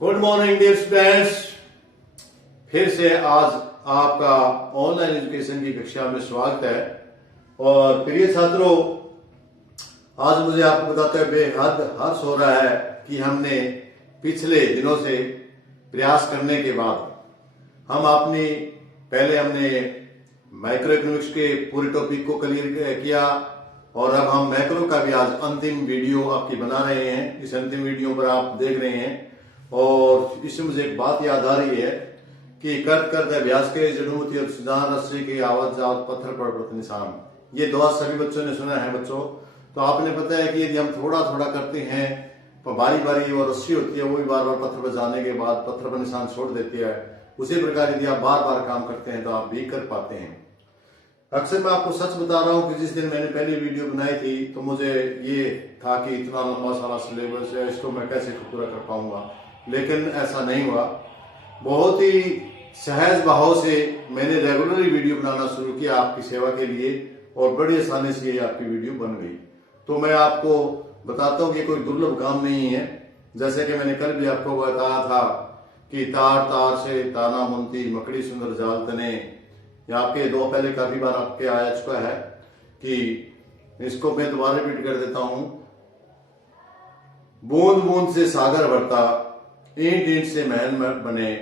Good morning dear students. फिर से आज आपका ऑनलाइन एजुकेशन की कक्षा में स्वागत है। और प्रिय छात्रों, आज मुझे आपको बताते हुए बेहद हर्ष हो रहा है कि हमने पिछले दिनों से प्रयास करने के बाद हमने माइक्रो इकोनॉमिक्स के पूरे टॉपिक को क्लियर किया और अब हम मैक्रो का भी आज अंतिम वीडियो आपकी बना रहे हैं। इस अंतिम वीडियो पर आप देख रहे हैं और इससे मुझे एक बात याद आ रही है कि कर्त कर्त अभ्यास के जड़मूति और सिद्धांत रस्सी की आवत जावत पत्थर पर पड़त निशान, ये दुआ सभी बच्चों ने सुना है। बच्चों, तो आपने पता है कि यदि हम थोड़ा थोड़ा करते हैं तो बारी बारी वो रस्सी होती है, वो भी बार बार पत्थर पर जाने के बाद पत्थर पर निशान छोड़ देती है। उसी प्रकार यदि आप बार बार काम करते हैं तो आप भी कर पाते हैं। अक्सर मैं आपको सच बता रहा हूं कि जिस दिन मैंने पहली वीडियो बनाई थी तो मुझे ये था कि इतना लंबा सारा सिलेबस है, इसको मैं कैसे पूरा कर पाऊंगा, लेकिन ऐसा नहीं हुआ। बहुत ही सहज भाव से मैंने रेगुलरली वीडियो बनाना शुरू किया आपकी सेवा के लिए और बड़ी आसानी से ये आपकी वीडियो बन गई। तो मैं आपको बताता हूँ कि कोई दुर्लभ काम नहीं है। जैसे कि मैंने कल भी आपको बताया था कि तार तार से ताना मुनती मकड़ी सुंदर जाल तने, या आपके दो पहले काफी बार आपके आया चुका है कि इसको मैं दोबारा रिपीट कर देता हूं। बूंद बूंद से सागर भरता, ईंट ईंट से महल बने,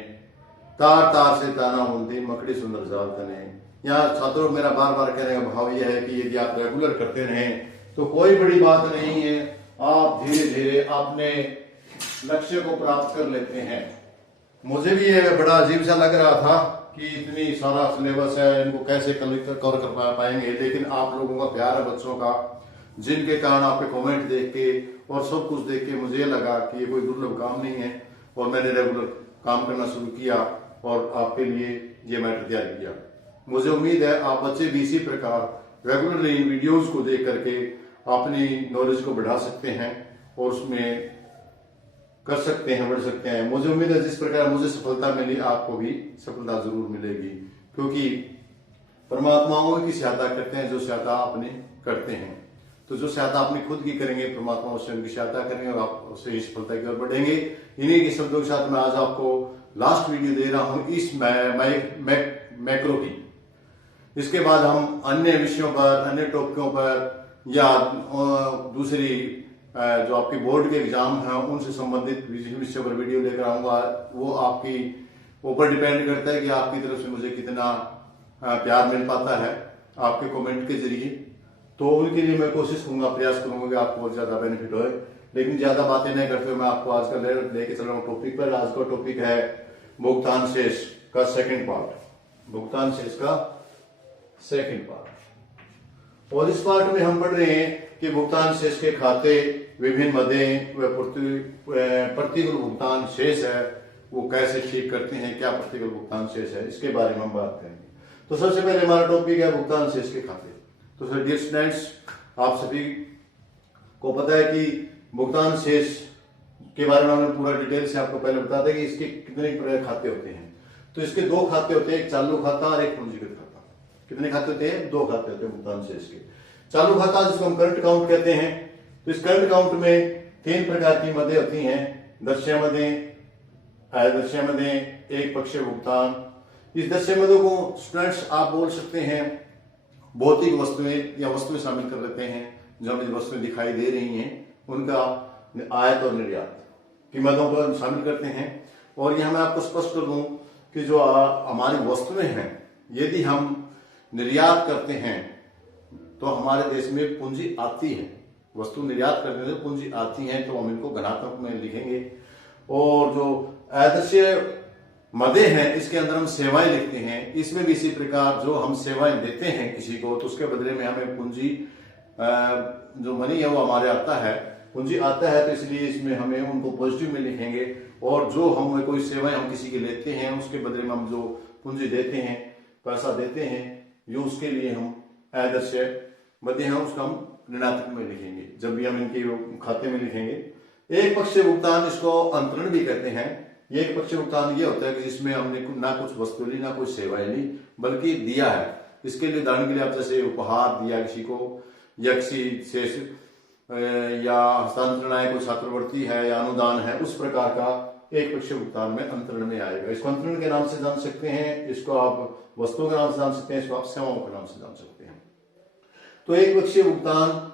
तार तार से ताना मुनती मकड़ी सुंदर जाल तने। यहाँ छात्रों, मेरा बार बार कहने का भाव यह है कि यदि आप रेगुलर करते रहें तो कोई बड़ी बात नहीं है, आप धीरे धीरे अपने लक्ष्य को प्राप्त कर लेते हैं। मुझे भी यह बड़ा अजीब सा लग रहा था कि इतनी सारा सिलेबस है, इनको कैसे कवर कर पाएंगे, लेकिन आप लोगों का प्यार है बच्चों का, जिनके कारण आपके कमेंट देख के और सब कुछ देख के मुझे लगा कि ये कोई दुर्लभ काम नहीं है और मैंने रेगुलर काम करना शुरू किया और आपके लिए ये मैटर तैयार किया। मुझे उम्मीद है आप बच्चे भी इसी प्रकार रेगुलरली इन वीडियोज को देख करके अपनी नॉलेज को बढ़ा सकते हैं और उसमें कर सकते हैं, बढ़ सकते हैं। मुझे उम्मीद है जिस प्रकार मुझे सफलता मिली आपको भी सफलता जरूर मिलेगी, क्योंकि परमात्माओं की सहायता करते हैं जो सहायता आपने करते हैं। तो जो सहायता आपने खुद की करेंगे, परमात्मा उससे उनकी सहायता करेंगे और आप उससे ही सफलता की ओर बढ़ेंगे। इन्हीं के शब्दों के साथ मैं आज आपको लास्ट वीडियो दे रहा हूं इस मैक्रो की। इसके बाद हम अन्य विषयों पर, अन्य टॉपिकों पर या दूसरी जो आपके बोर्ड के एग्जाम हैं उनसे संबंधित विषय पर वीडियो लेकर आऊंगा। वो आपकी ऊपर डिपेंड करता है कि आपकी तरफ से मुझे कितना प्यार मिल पाता है आपके कमेंट के जरिए। तो उनके लिए मैं कोशिश करूंगा, प्रयास करूंगा कि आपको बहुत ज्यादा बेनिफिट होए। लेकिन ज्यादा बातें नहीं करते हुए मैं आपको आज का लेके चल रहा हूँ टॉपिक पर। आज का टॉपिक है भुगतान शेष का सेकंड पार्ट, भुगतान शेष का सेकंड पार्ट। और इस पार्ट में हम पढ़ रहे हैं कि भुगतान शेष के खाते, विभिन्न मदे व प्रतिकूल भुगतान शेष है वो कैसे ठीक करते हैं, क्या प्रतिकूल भुगतान शेष है, इसके बारे में हम बात करेंगे। तो सबसे पहले हमारा टॉपिक है भुगतान शेष के खाते। तो सर डियर स्टूडेंट्स, आप सभी को पता है कि भुगतान शेष के बारे में हमने पूरा डिटेल से आपको पहले बता दें कि इसके कितने प्रकार खाते होते हैं। तो इसके दो खाते होते हैं, एक चालू खाता और एक पूंजीगत खाता। कितने खाते होते हैं? दो खाते होते हैं भुगतान शेष के। चालू खाता जिसको हम करंट अकाउंट कहते हैं। तो इस करंट अकाउंट में तीन प्रकार की मदें होती हैं, दृश्य मदें, अदृश्य मदें, एक पक्षीय भुगतान। इस दृश्य मदों को स्टूडेंट्स आप बोल सकते हैं भौतिक वस्तुएं या वस्तुएं शामिल कर लेते हैं। जो हमें वस्तुएं दिखाई दे रही हैं उनका आयात और निर्यात की मदों को शामिल करते हैं। और यह मैं आपको स्पष्ट कर दूं कि जो हमारी वस्तुएं हैं, यदि हम निर्यात करते हैं तो हमारे देश में पूंजी आती है। वस्तु निर्यात करने से पूंजी आती है, तो हम इनको घनात्मक में लिखेंगे। और जो अदृश्य मदे हैं इसके अंदर हम सेवाएं लिखते हैं। इसमें भी इसी प्रकार जो हम सेवाएं देते हैं किसी को तो उसके बदले में हमें पूंजी, जो मनी है वो हमारे आता है, पूंजी आता है, तो इसलिए इसमें हमें उनको पॉजिटिव में लिखेंगे। और जो हम कोई सेवाएं हम किसी के लेते हैं उसके बदले में हम जो पूंजी देते हैं, पैसा देते हैं, ये उसके लिए हम अदृश्य मदे हैं उसका हम ऋणात्मक में लिखेंगे जब भी हम इनके खाते में लिखेंगे। एक पक्षीय भुगतान, इसको अंतरण भी कहते हैं। एक पक्षीय भुगतान ये होता है कि जिसमें हमने ना कुछ वस्तु ली ना कुछ सेवाएं ली, बल्कि दिया है। इसके लिए उदाहरण के लिए आप जैसे उपहार दिया किसी को, या किसी शेष या हस्तांतरण है, कोई छात्रवृत्ति है या अनुदान है, उस प्रकार का एक पक्षीय भुगतान में अंतरण में आएगा। इसको अंतरण के नाम से जान सकते हैं, इसको आप वस्तुओं के नाम से जान सकते हैं, इसको आप सेवाओं के नाम से जान सकते हैं। तो एक पक्षीय भुगतान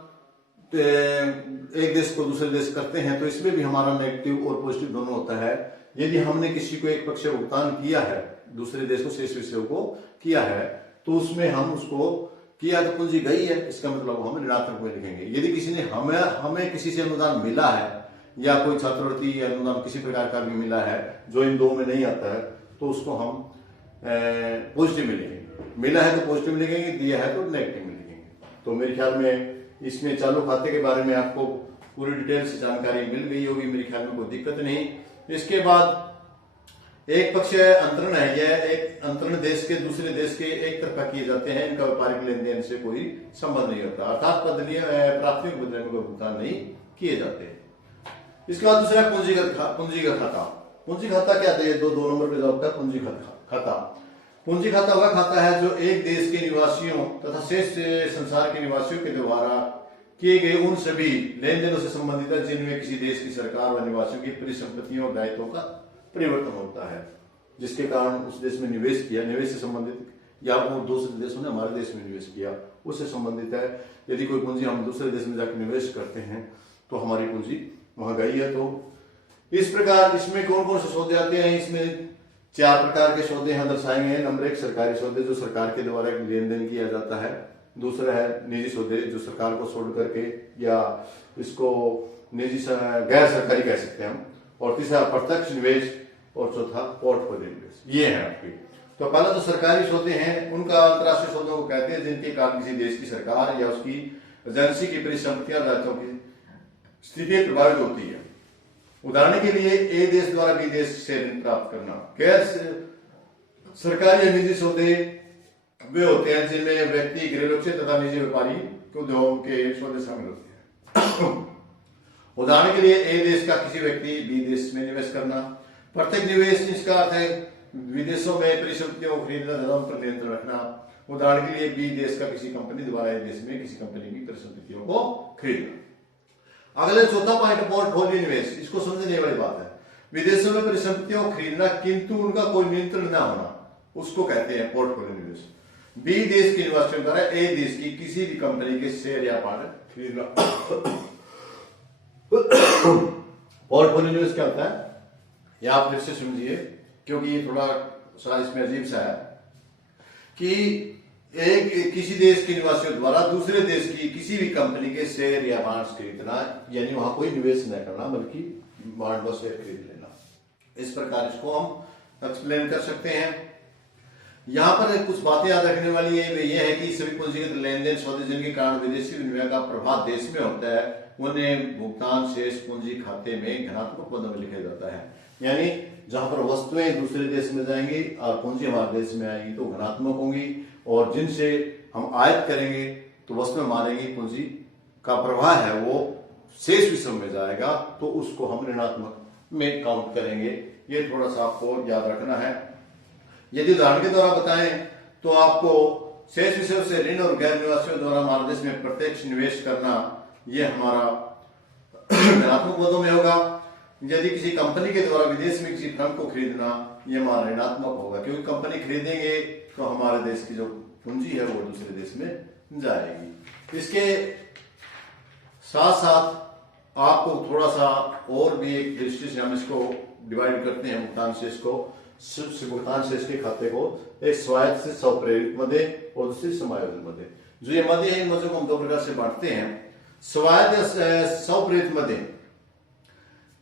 एक देश को दूसरे देश करते हैं तो इसमें भी हमारा नेगेटिव और पॉजिटिव दोनों होता है। यदि हमने किसी को एक पक्षीय भुगतान किया है, दूसरे देश को शेष विषयों को किया है, तो उसमें हम उसको किया तो पूंजी गई है, इसका मतलब हम ऋणात्मक में लिखेंगे। यदि किसी ने हमें किसी से अनुदान मिला है या कोई छात्रवृत्ति या अनुदान किसी प्रकार का भी मिला है जो इन दो में नहीं आता है, तो उसको हम पॉजिटिव में लिखेंगे। मिला है तो पॉजिटिव में लिखेंगे, दिया है तो नेगेटिव में लिखेंगे। तो मेरे ख्याल में इसमें चालू खाते के बारे में आपको पूरी डिटेल से जानकारी मिल गई होगी, मेरे ख्याल में कोई दिक्कत नहीं। इसके बाद एक पक्षीय अंतरण है, यह एक अंतरण देश के दूसरे देश के एक तरफा किए जाते हैं, इनका व्यापारिक लेन देन से कोई संबंध नहीं होता, अर्थात प्राथमिक मुद्रा में कोई भुगतान नहीं किए जाते। इसके बाद दूसरा पूंजीगत खाता। पूंजी खाता क्या है? दो नंबर पे होता है पूंजी खाता। पूंजी खाता वह खाता है जो एक देश के निवासियों तथा शेष संसार के निवासियों के द्वारा किए गए उन सभी लेन देनों से संबंधित है जिनमें किसी देश की सरकार व निवासियों की परिसंपत्तियों और दायित्वों का परिवर्तन होता है, जिसके कारण उस देश में निवेश किया, निवेश से संबंधित, या वो दूसरे देशों ने हमारे देश में निवेश किया, उससे संबंधित है। यदि कोई पूंजी हम दूसरे देश में जाकर निवेश करते हैं तो हमारी पूंजी वहां गई है। तो इस प्रकार इसमें कौन कौन से सौदे आते हैं? इसमें 4 प्रकार के सौदे यहाँ दर्शाए हैं। नंबर 1 सरकारी सौदे जो सरकार के द्वारा लेन देन किया जाता है। दूसरा है निजी सौदे जो सरकार को छोड़ करके, या इसको निजी गैर सरकारी कह सकते हैं हम। और तीसरा प्रत्यक्ष निवेश, और चौथा पोर्टफोलियो निवेश। ये है आपके। तो पहला तो सरकारी सौदे हैं, उनका अंतर्राष्ट्रीय सौदों को कहते हैं जिनके कारण किसी देश की सरकार या उसकी एजेंसी की परिसंपत्तियां दायित्वों की स्थिति प्रभावित होती है। उदाहरण के लिए ए देश द्वारा बी देश से ऋण प्राप्त करना। गैर सरकारी या निजी सौदे वे होते हैं जिनमें व्यक्ति, घरेलू क्षेत्र तथा निजी व्यापारी उद्योग के सौदे शामिल होते हैं। उदाहरण के लिए ए देश का किसी व्यक्ति बी देश में निवेश करना। प्रत्यक्ष निवेश, इसका अर्थ है विदेशों में परिसंपत्तियों को खरीदना तथा उन पर नियंत्रण रखना। उदाहरण के लिए बी देश का किसी कंपनी द्वारा ए देश में किसी कंपनी की परिसंपत्तियों को खरीदना। अगले चौथा पॉइंट पोर्टफोलियो निवेश। इसको समझने वाली बात है। विदेशों में परिसंपत्तियों को खरीदना किंतु उनका कोई नियंत्रण न होना, उसको कहते हैं पोर्टफोलियो निवेश। बी देश के निवासियों द्वारा ए देश की किसी भी कंपनी के शेयर या बांड खरीदना। पोर्टफोलियो निवेश क्या होता है? यह आप फिर से समझिए क्योंकि ये थोड़ा सा इसमें अजीब सा है कि एक किसी देश के निवासियों द्वारा दूसरे देश की किसी भी कंपनी के शेयर या बांड्स खरीदना, यानी वहां कोई निवेश न करना बल्कि बांड व शेयर खरीद लेना। इस प्रकार इसको हम एक्सप्लेन कर सकते हैं। यहां पर कुछ बातें याद रखने वाली है, यह है कि सभी पूंजीगत लेन देन सौदे जिनके कारण विदेशी विनिमय का प्रभाव देश में होता है उन्हें भुगतान शेष पूंजी खाते में धनात्मक पदों में लिखा जाता है। यानी जहां पर वस्तुएं दूसरे देश में जाएंगी और पूंजी हमारे देश में आएगी तो धनात्मक होंगी, और जिनसे हम आयात करेंगे तो वस्तुएं मारेंगी, पूंजी का प्रवाह है वो शेष विषयों में जाएगा तो उसको हम ऋणात्मक में काउंट करेंगे। ये थोड़ा सा आपको याद रखना है। यदि उदाहरण के द्वारा बताएं तो आपको शेष विषयों से ऋण और गैर निवासियों द्वारा हमारे देश में प्रत्यक्ष निवेश करना, यह हमारा धनात्मक पदों में होगा। यदि किसी कंपनी के द्वारा विदेश में किसी फर्म को खरीदना, यह हमारा ऋणात्मक होगा क्योंकि कंपनी खरीदेंगे तो हमारे देश की जो पूंजी है वो दूसरे देश में जाएगी। इसके साथ साथ आपको थोड़ा सा और भी एक दृष्टि से हम इसको डिवाइड करते हैं भुगतान शेष को, भुगतान शेष के खाते को एक स्वायत्त से स्वप्रेरित मदे और दूसरी समायोजन मदे। जो ये मदे हैं इन मदों को हम 2 प्रकार से बांटते हैं। स्वायत्त स्वप्रेरित मदे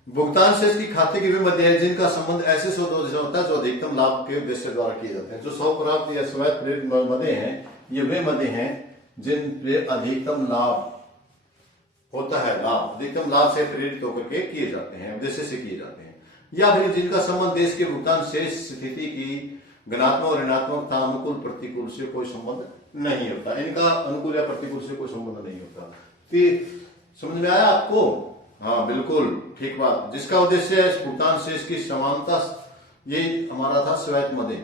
भुगतान शेष की खाते के वे मदे हैं जिनका संबंध ऐसे सौदों से होता है जो अधिकतम लाभ के उद्देश्य द्वारा किए जाते हैं। जो स्वप्राप्त या स्वायत्त प्रेरित मदे हैं, ये वे मदे हैं जिन पे अधिकतम लाभ होता है, अधिकतम लाभ से प्रेरित होकर के किए जाते हैं, उद्देश्य से किए जाते हैं, या फिर जिनका संबंध देश के भुगतान शेष स्थिति की धनात्मक और ऋणात्मक अनुकूल प्रतिकूल से कोई संबंध नहीं होता। इनका अनुकूल या प्रतिकूल से कोई संबंध नहीं होता। समझ में आया आपको? हाँ बिल्कुल ठीक बात। जिसका उद्देश्य है भुगतान शेष की समानता, ये हमारा था स्वायत्त मदे,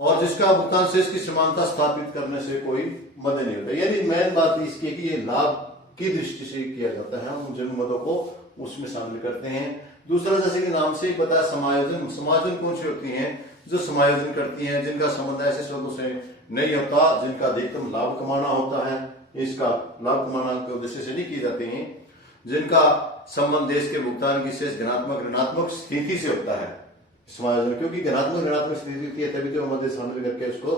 और जिसका भुगतान शेष की समानता स्थापित करने से कोई मदे नहीं होता। यानी मेन बात इसकी कि ये लाभ की दृष्टि से किया जाता है, हम जरूरतमंदों को उसमें शामिल करते हैं। दूसरा, जैसे कि नाम से ही पता है, समायोजन। समायोजन कौन सी होती हैं? जो समायोजन करती हैं, जिनका संबंध ऐसे स्रोतों से नहीं होता, जिनका अधिकतम लाभ कमाना होता है, इसका लाभ कमाना के उद्देश्य से नहीं की जाती हैं, जिनका संबंध देश के भुगतान की शेष धनात्मक ऋणात्मक स्थिति से होता है समायोजन, क्योंकि धनात्मक ऋणात्मक स्थिति होती है तभी तो मध्य शामिल करके उसको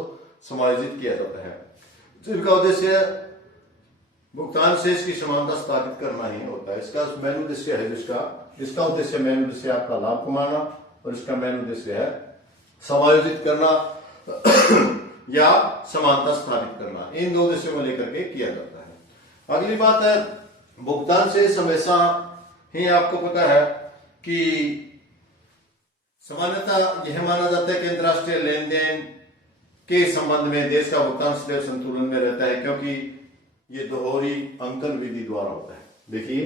समायोजित किया जाता है। जिनका उद्देश्य भुगतान शेष की समानता स्थापित करना ही होता है। इसका मेन उद्देश्य है, इसका उद्देश्य मेन उद्देश्य आपका लाभ कमाना, और इसका मेन उद्देश्य है समायोजित करना या समानता स्थापित करना। इन दो उद्देश्यों को लेकर के किया जाता है। अगली बात है, भुगतान शेष हमेशा ही आपको पता है कि सामान्यतः यह माना जाता है कि अंतरराष्ट्रीय लेन देन के संबंध में देश का भुगतान सदैव संतुलन में रहता है, क्योंकि ये दोहरी अंकन विधि द्वारा होता है। देखिए,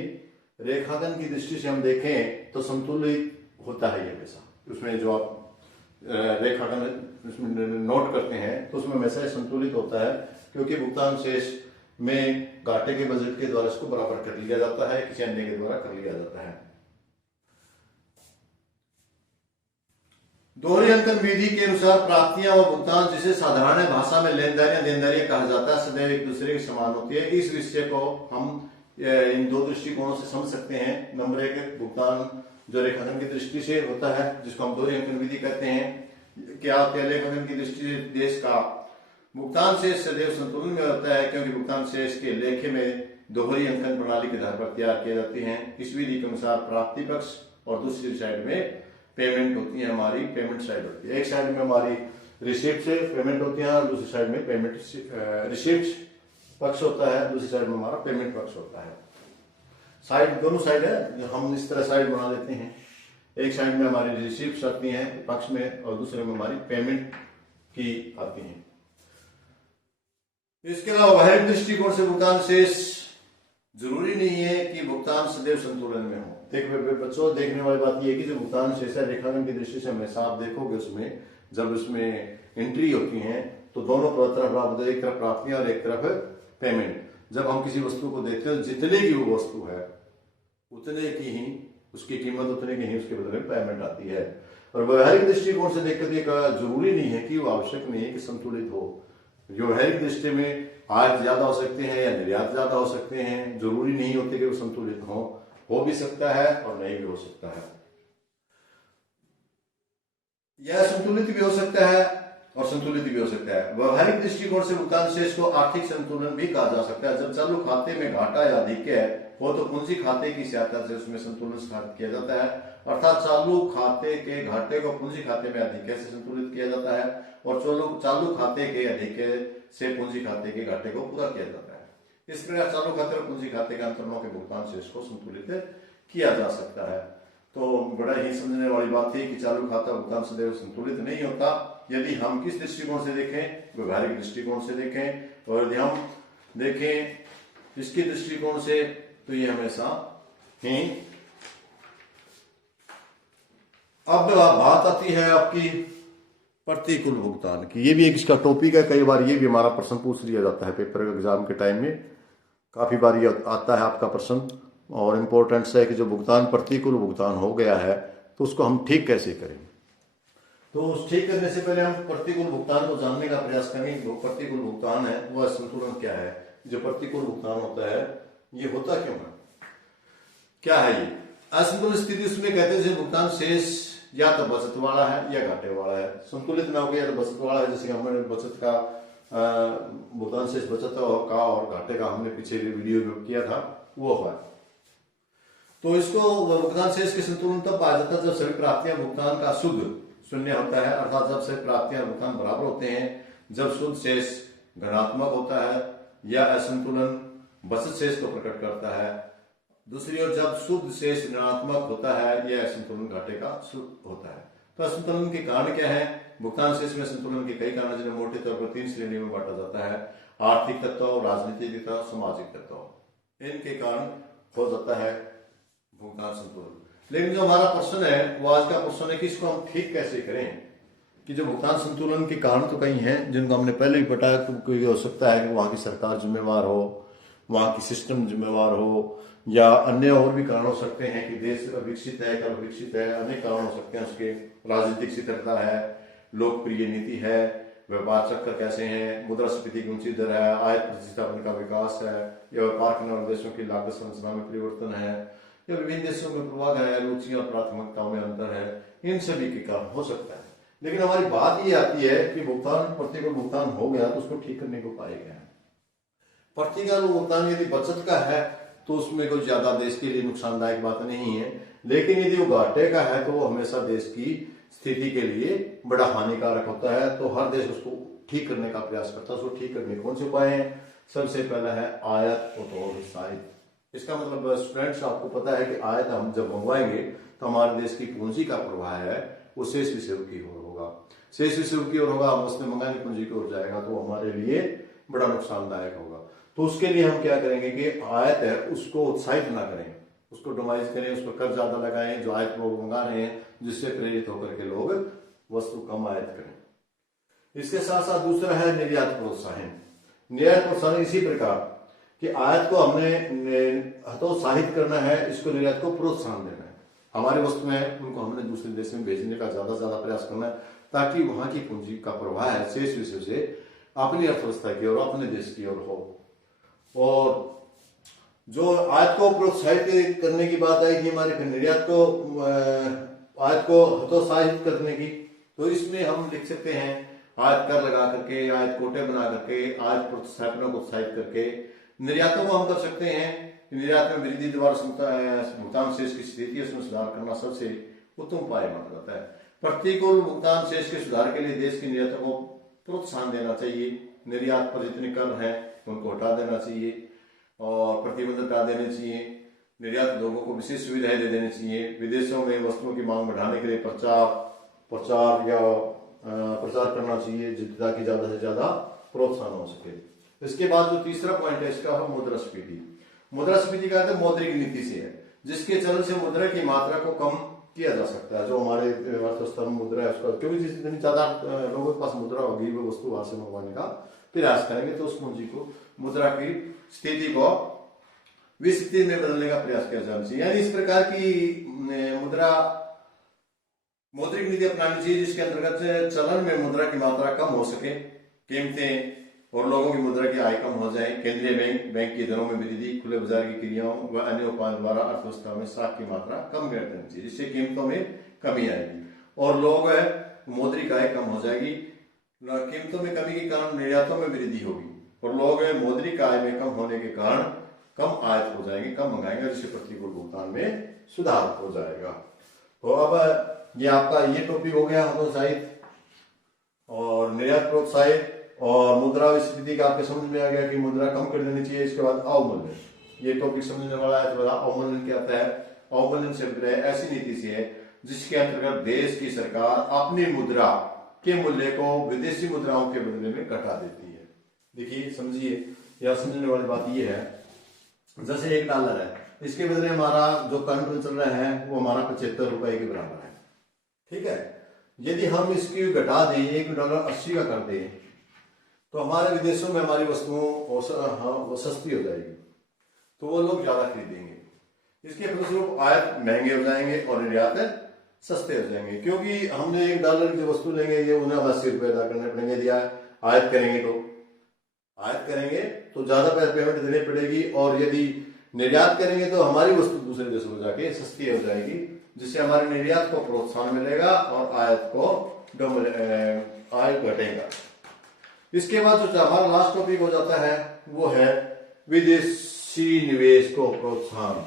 रेखांकन की दृष्टि से हम देखें तो संतुलित होता है ये हमेशा। उसमें जो आप रेखांकन उसमें नोट करते हैं तो उसमें हमेशा संतुलित होता है, क्योंकि भुगतान शेष में घाटे के बजट के द्वारा इसको बराबर कर लिया जाता है, किसी अन्य के द्वारा कर लिया जाता है। दोहरी अंकन विधि के अनुसार प्राप्तियां व भुगतान, जिसे साधारण भाषा में लेनदारियां देनदारियां कहा जाता है, सदैव एक दूसरे के समान होती है। इस विषय को हम इन दो दृष्टिकोणों से समझ सकते हैं। नंबर एक, भुगतान जो रेखांकन की दृष्टि से होता है, जिसको हम दोहरी अंकन विधि कहते हैं। क्या रेखांकन की दृष्टि से देश का भुगतान शेष सदैव संतुलन में होता है, क्योंकि भुगतान शेष के लेखे में दोहरी अंकन प्रणाली के आधार पर तैयार किए जाते हैं। इस विधि के अनुसार प्राप्ति पक्ष और दूसरी साइड में पेमेंट होती है, हमारी पेमेंट साइड होती है। एक साइड में हमारी रिसिप्ट से पेमेंट होती है और दूसरी साइड में पेमेंट रिसिप्ट पक्ष होता है, दूसरी साइड में हमारा पेमेंट पक्ष होता है। साइड दोनों साइड है, हम इस तरह साइड बना लेते हैं। एक साइड में हमारी रिसिप्ट आती हैं पक्ष में, और दूसरे में हमारी पेमेंट की आती हैं। इसके अलावा व्यावहारिक दृष्टिकोण से भुगतान शेष जरूरी नहीं है कि भुगतान सदैव संतुलन में हो। देखिए बच्चों, देखने वाली बात यह है कि जो भुगतान शेष है रेखांकन की दृष्टि से हमेशा आप देखोगे उसमें जब उसमें एंट्री होती है तो दोनों तरफ, एक तरफ प्राप्तियां और एक तरफ पेमेंट। जब हम किसी वस्तु को देखते हैं, जितने की वो वस्तु है उतने की ही उसकी कीमत, उतने की ही उसके बदले में पेमेंट आती है। और व्यवहारिक दृष्टिकोण से देखकर ये जरूरी नहीं है कि वो आवश्यक नहीं है कि संतुलित हो। व्यवहारिक दृष्टि में आयात ज्यादा हो सकते हैं या निर्यात ज्यादा हो सकते हैं, जरूरी नहीं होते कि वो संतुलित हो भी सकता है और नहीं भी हो सकता है। यह संतुलित भी हो सकता है और संतुलित भी हो सकता है। व्यवहारिक दृष्टिकोण से भुगतान शेष को आर्थिक संतुलन भी कहा जा सकता है। जब चालू खाते में घाटा या अधिक है वो तो पूंजी खाते की सहायता से उसमें संतुलन स्थापित किया जाता है, अर्थात चालू खाते के घाटे को पूंजी खाते में अधिक से संतुलित किया जाता है और चालू खाते के अधिक से पूंजी खाते के घाटे को पूरा किया जाता है। इस प्रकार चालू खाते और पूंजी खाते के अंतरणों के भुगतान शेष को संतुलित किया जा सकता है। तो बड़ा ही समझने वाली बात है कि चालू खाता भुगतान सदैव संतुलित नहीं होता। यदि हम किस दृष्टिकोण से देखें, व्यवहारिक दृष्टिकोण से देखें, और यदि हम देखें इसके दृष्टिकोण से तो ये हमेशा ही। अब बात आती है आपकी प्रतिकूल भुगतान की। ये भी एक इसका टॉपिक है, कई बार ये भी हमारा प्रश्न पूछ लिया जाता है पेपर एग्जाम के टाइम में, काफी बार ये आता है आपका प्रश्न। और इम्पोर्टेंट है कि जो भुगतान प्रतिकूल भुगतान हो गया है तो उसको हम ठीक कैसे करें। तो उस ठीक करने से पहले हम प्रतिकूल भुगतान को जानने का प्रयास करें। जो प्रतिकूल भुगतान है वह असंतुलन क्या है। जो प्रतिकूल भुगतान होता है ये होता क्यों है, क्या है ये असंतुलित स्थिति। उसमें कहते हैं जब भुगतान शेष या तो बचत वाला है या घाटे वाला है। संतुलित ना हो गया तो बचत वाला है, जैसे हमने बचत का भुगतान शेष बचत का और घाटे का हमने पीछे वीडियो में किया था वो है। तो इसको भुगतान शेष के संतुलन तब पाया जाता है जब सभी प्राप्तियां भुगतान का शुद्ध शून्य होता है, अर्थात जब सभी प्राप्तियां भुगतान बराबर होते हैं, जब शुद्ध शेष धनात्मक होता है या असंतुलन बचत शेष को प्रकट करता है। दूसरी ओर जब शुद्ध शेष ऋणात्मक होता है या असंतुलन घाटे का होता है। तो असंतुलन के कारण क्या है। भुगतान शेष में असंतुलन के कई कारण जिन्हें मोटे तौर पर 3 श्रेणियों में बांटा जाता है, आर्थिक तत्व, राजनीतिक तत्व, सामाजिक तत्व। इनके कारण हो जाता है भुगतान संतुलन। लेकिन जो हमारा प्रश्न है वो आज का प्रश्न है कि इसको हम ठीक कैसे करें। कि जो भुगतान संतुलन के कारण तो कई हैं जिनको हमने पहले भी बताया, कोई हो सकता है कि वहां की सरकार जिम्मेवार हो, वहाँ की सिस्टम जिम्मेवार हो, या अन्य और भी कारण हो सकते हैं कि देश विकसित है कल विकसित है, अनेक कारण हो सकते हैं उसके। राजनीतिक स्थिरता है, लोकप्रिय नीति है, व्यापार चक्र कैसे हैं, मुद्रास्फीति की ऊंची दर है, आय प्रतिस्थापन का विकास है, या व्यापार करने वाले देशों की लागत संरचना में परिवर्तन है, या विभिन्न देशों में प्रभाव है, रुचि और प्राथमिकताओं में अंतर है, इन सभी के कारण हो सकता है। लेकिन हमारी बात ये आती है कि भुगतान प्रतिकूल भुगतान हो गया तो उसको ठीक करने को उपाय क्या है। प्रतिकूल भुगतान यदि बचत का है तो उसमें कोई ज्यादा देश के लिए नुकसानदायक बात नहीं है, लेकिन यदि वो घाटे का है तो वो हमेशा देश की स्थिति के लिए बड़ा हानिकारक होता है। तो हर देश उसको ठीक करने का प्रयास करता है। उसको ठीक करने के कौन से उपाय हैं? सबसे पहला है आयात प्रोत्साहित। इसका मतलब स्टूडेंट्स आपको पता है कि आयात हम जब मंगवाएंगे तो हमारे देश की पूंजी का प्रवाह है वो शेष विषयों की ओर होगा, शेष विषयों की ओर होगा, हम उसने मंगाने पूंजी की ओर जाएगा तो हमारे लिए बड़ा नुकसानदायक होगा। तो उसके लिए हम क्या करेंगे कि आयत है उसको उत्साहित ना करें, उसको डोमाइज करें, उस पर कर्ज ज्यादा लगाएं जो आयत लोग मंगा रहे हैं, जिससे प्रेरित होकर के लोग वस्तु कम आयत करें। इसके साथ साथ दूसरा है निर्यात प्रोत्साहन। निर्यात प्रोत्साहन इसी प्रकार कि आयत को हमने हतोत्साहित करना है, इसको निर्यात को प्रोत्साहन देना है। हमारी वस्तु है उनको हमने दूसरे देश में भेजने का ज्यादा से ज्यादा प्रयास करना है ताकि वहां की पूंजी का प्रवाह है शेष विषय से अपनी अर्थव्यवस्था की ओर, अपने देश की ओर हो। और जो आयत को प्रोत्साहित करने की बात आई थी हमारे, फिर निर्यात को आयत को हतोत्साहित करने की, तो इसमें हम लिख सकते हैं आयत कर लगा करके, आयत कोटे बना करके, आयत प्रोत्साहनों को उत्साहित करके निर्यातों को हम कर सकते हैं। निर्यात में वृद्धि द्वारा भुगतान शेष की स्थिति उसमें सुधार करना सबसे उत्तम उपाय माना जाता है। प्रतिकूल भुगतान शेष के सुधार के लिए देश की निर्यातों को प्रोत्साहन देना चाहिए। निर्यात पर जितने कर हैं उनको हटा देना चाहिए और प्रतिबंध हटा देने चाहिए। निर्यात लोगों को विशेष सुविधाएं दे देनी चाहिए। विदेशों में वस्तुओं की मांग बढ़ाने के लिए प्रचार या प्रचार करना चाहिए ताकि ज्यादा से ज्यादा प्रोत्साहन हो सके। इसके बाद जो तीसरा पॉइंट है इसका है मुद्रास्फीति। मुद्रास्फीति का अर्थ मौद्रिक नीति से है, जिसके चलन से मुद्रा की मात्रा को कम किया जा सकता है। जो हमारे अर्थव्यवस्था में मुद्रा है उसका, क्योंकि जितनी ज्यादा लोगों के पास मुद्रा होगी वो वस्तु वहां से मंगवाने का प्रयास करेंगे तो उस पूंजी को, मुद्रा की स्थिति को विस्थिति में बदलने का प्रयास किया जाना चाहिए। यानी इस प्रकार की मौद्रिक नीति अपनानी चाहिए जिसके अंतर्गत चलन में मुद्रा की मात्रा कम हो सके, कीमतें और लोगों की मुद्रा की आय कम हो जाए। केंद्रीय बैंक की दरों में वृद्धि, खुले बाजार की क्रियाओं व अन्य उपायों द्वारा अर्थव्यवस्था में साख की मात्रा कम कर देनी चाहिए, जिससे कीमतों में कमी आएगी और लोग मौद्रिक आय कम हो जाएगी। कीमतों में कमी के कारण निर्यातों में वृद्धि होगी और लोग मौद्रिक आय में कम होने के कारण कम आयत हो जाएंगे, कम मंगाएंगे, जिससे प्रतिकूल भुगतान में सुधार हो जाएगा। तो अब ये आपका ये टॉपिक हो गया हतोत्साहित और निर्यात प्रोत्साहित और मुद्रा विस्फीति का आपके समझ में आ गया कि मुद्रा कम कर देनी चाहिए। इसके बाद अवमूल्यन, ये टॉपिक समझने वाला है। तो अवमूल्यन क्या आता है? अवमूल्यन शब्द है ऐसी नीति से है जिसके अंतर्गत देश की सरकार अपनी मुद्रा के मूल्य को विदेशी मुद्राओं के बदले में घटा देती है। देखिए समझिए, यह समझने वाली बात यह है जैसे $1 है, इसके बदले हमारा जो करंट में चल रहा है वो हमारा 75 रुपए के बराबर है, ठीक है। यदि हम इसकी घटा दें, $1.80 का कर दें तो हमारे विदेशों में हमारी वस्तुओं सस्ती हो जाएगी, तो वो लोग ज्यादा खरीदेंगे। इसके फलस्वरूप आयात महंगे हो जाएंगे और निर्यात सस्ते हो जाएंगे, क्योंकि हमने $1 की जो वस्तु लेंगे ये उन्हें 80 रुपए अदा करने पड़ेंगे। यदि आयात करेंगे तो ज्यादा पेमेंट देनी पड़ेगी, और यदि निर्यात करेंगे तो हमारी वस्तु दूसरे देशों में जाके सस्ती हो जाएगी, जिससे हमारे निर्यात को प्रोत्साहन मिलेगा और आयात को आय घटेगा। इसके बाद जो हमारा लास्ट टॉपिक हो जाता है वो है विदेशी निवेश को प्रोत्साहन।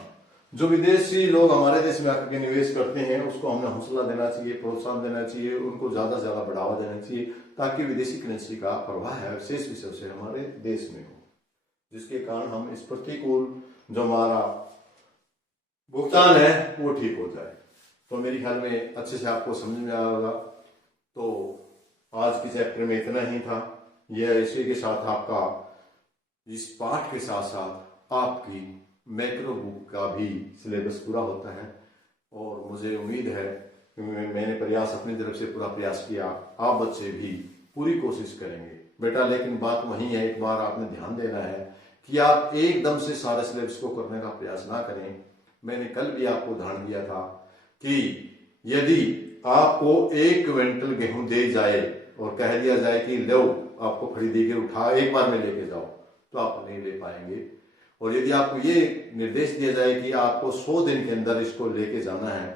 जो विदेशी लोग हमारे देश में आकर के निवेश करते हैं उसको हमने हौसला देना चाहिए, प्रोत्साहन देना चाहिए, उनको ज्यादा से ज्यादा बढ़ावा देना चाहिए ताकि विदेशी करेंसी का प्रवाह है शेष विषयों से हमारे देश में हो, जिसके कारण हम इस प्रतिकूल जो हमारा भुगतान है वो ठीक हो जाए। तो मेरे ख्याल में अच्छे से आपको समझ में आया होगा। तो आज के चैप्टर में इतना ही था। यह इसी के साथ आपका इस पाठ के साथ साथ आपकी मैक्रो बुक का भी सिलेबस पूरा होता है, और मुझे उम्मीद है कि मैंने प्रयास अपनी तरफ से पूरा प्रयास किया, आप बच्चे भी पूरी कोशिश करेंगे बेटा। लेकिन बात वही है, एक बार आपने ध्यान देना है कि आप एकदम से सारे सिलेबस को करने का प्रयास ना करें। मैंने कल भी आपको उदाहरण दिया था कि यदि आपको 1 क्विंटल गेहूं दे जाए और कह दिया जाए कि लो आपको खरीदी के उठा एक बार में लेके जाओ, तो आप नहीं ले पाएंगे। और यदि आपको ये निर्देश दिया जाए कि आपको 100 दिन के अंदर इसको लेके जाना है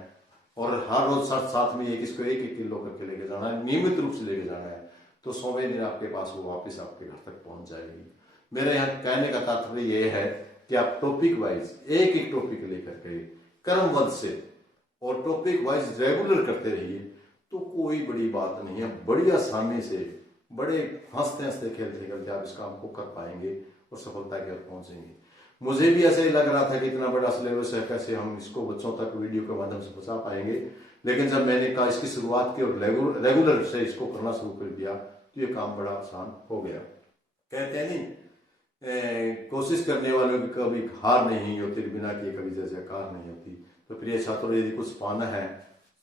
और हर रोज साथ में इसको 1-1 किलो करके लेके जाना है, नियमित रूप से लेके जाना है, तो 100वें दिन आपके पास वो वापस आपके घर तक पहुंच जाएगी। मेरे यहाँ कहने का तात्पर्य ये है कि आप टॉपिक वाइज एक एक टॉपिक लेकर के क्रमबद्ध से और टॉपिक वाइज रेगुलर करते रहिए, तो कोई बड़ी बात नहीं है। बड़ी आसानी से, बड़े हंसते हंसते खेलते खेलते आप इस काम को कर पाएंगे और सफलता की ओर पहुंचेंगे। मुझे भी ऐसे ही लग रहा था कि इतना बड़ा सिलेबस है, कैसे हम इसको बच्चों तक वीडियो के माध्यम से पहुंचा पाएंगे। लेकिन जब मैंने कहा इसकी शुरुआत की और रेगुलर से इसको करना शुरू कर दिया, तो ये काम बड़ा आसान हो गया। कहते हैं नहीं, कोशिश करने वालों की कभी हार नहीं होती, बिना किए कभी जयकार नहीं होती। तो प्रिय छात्रों, यदि कुछ पाना है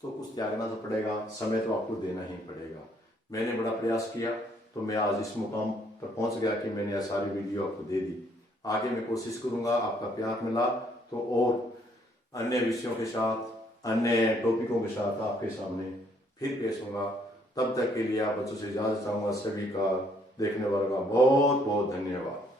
तो कुछ त्यागना तो पड़ेगा, समय तो आपको देना ही पड़ेगा। मैंने बड़ा प्रयास किया तो मैं आज इस मुकाम पर पहुंच गया कि मैंने यह सारी वीडियो आपको दे दी। आगे मैं कोशिश करूंगा, आपका प्यार मिला तो और अन्य विषयों के साथ, अन्य टॉपिकों के साथ आपके सामने फिर पेश होगा। तब तक के लिए आप बच्चों से इजाजत चाहूंगा। सभी का देखने वालों का बहुत बहुत धन्यवाद।